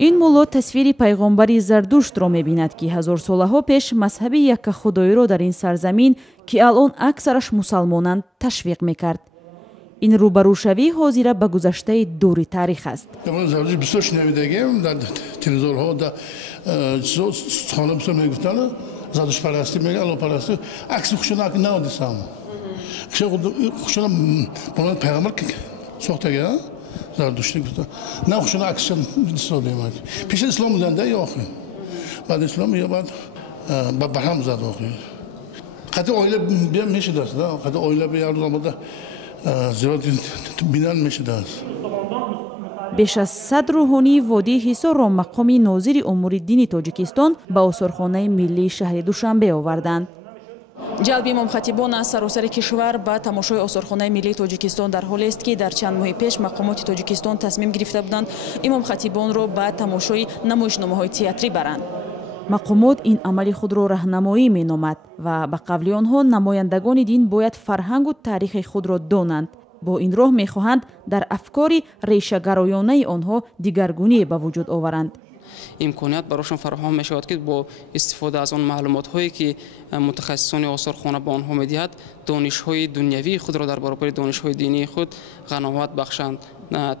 این مولو تصویری پیغمبری زردشت را می‌بیند که هزار سالها پیش مذهب یک خدایی را در این سرزمین که الان اکثرش مسلمانند تشویق می‌کرد. این روبروشوی حاضر به گذشته دوری تاریخ است. زادش پرستی میگه الله پرستی عکس خوشنا که نه دیسام خوشنا بالا پیغمبر که سوخته زادشتی گفت نه خوشنا عکس دیسام دیمه پیش اسلام زنده یا آخر بعد اسلام یا بعد با هم زد آخر قطع اویله بیا میشه دست نه قطع اویله بیا روزا زیاد بینان میشه دست بیش از 100 روحانی وادی حصار را مقام ناظر امور دینی تاجیکستان به آثارخانه ملی شهر دوشنبه آوردند. جلب امام خطیبان از سراسر کشور به تماشای آثارخانه ملی تاجیکستان در حالی است که در چند ماه پیش مقامات تاجیکستان تصمیم گرفته بودند امام خطیبان را به تماشای نمایشنامه‌های تئاتری برند. مقامات این عمل خود را راهنمایی می‌نامد و به قول آنها نمایندگان دین باید فرهنگ و تاریخ خود را دانند. با این راه می‌خواهند در افکار ریشه‌گرایانه آنها دیگرگونی به وجود آورند. امکانیت برایشان فراهم می شود که با استفاده از آن معلومات هایی که متخصصان آثارخانه به آنها می‌دهد دانش های دنیوی خود را در برابر دانش های دینی خود غناوت بخشند،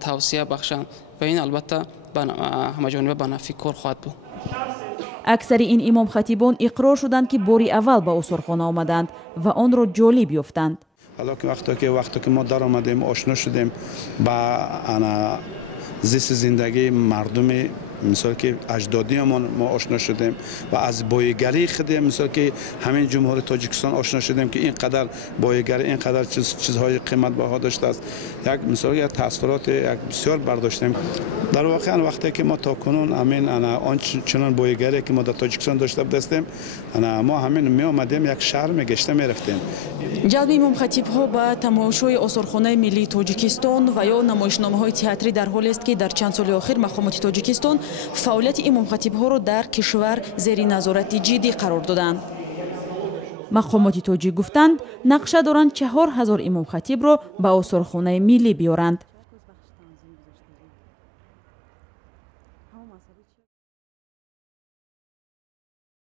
توصیه بخشند و این البته همه جانبه به نفع کار خواهد بود. اکثر این امام خطیبان اقرار شدند که باری اول به آثارخانه آمدند و آن را جالب یافتند. حالا که وقتی که ما در آمدیم آشنا شدیم با زیست زندگی مردم مثال که اجدادیمان ما آشنا شدیم و از بایگری خود مثال که همین جمهوری تاجیکستان آشنا شدیم که اینقدر بایگری اینقدر چیزهای قیمت بها داشته است. یک مثال یک تاثیرات یک بسیار برداشتیم. در واقع وقتی که ما تا کنون همین آن چنان بایگری که ما در تاجیکستان داشته بودیم ما همین می آمدیم یک شهر می گشته می رفتیم. جلب امام خطیب ها به تماشای آثارخانه ملی تاجیکستان و یا نمایشنامه های تئاتری در حالی است که در چند سال اخیر مقامات تاجیکستان فعالیت امام خطیب ها را در کشور زیر نظارت جدی قرار دادند. مقامات تاجیک گفتند نقشه دارند 4000 امام خطیب را به آثارخانه ملی بیارند.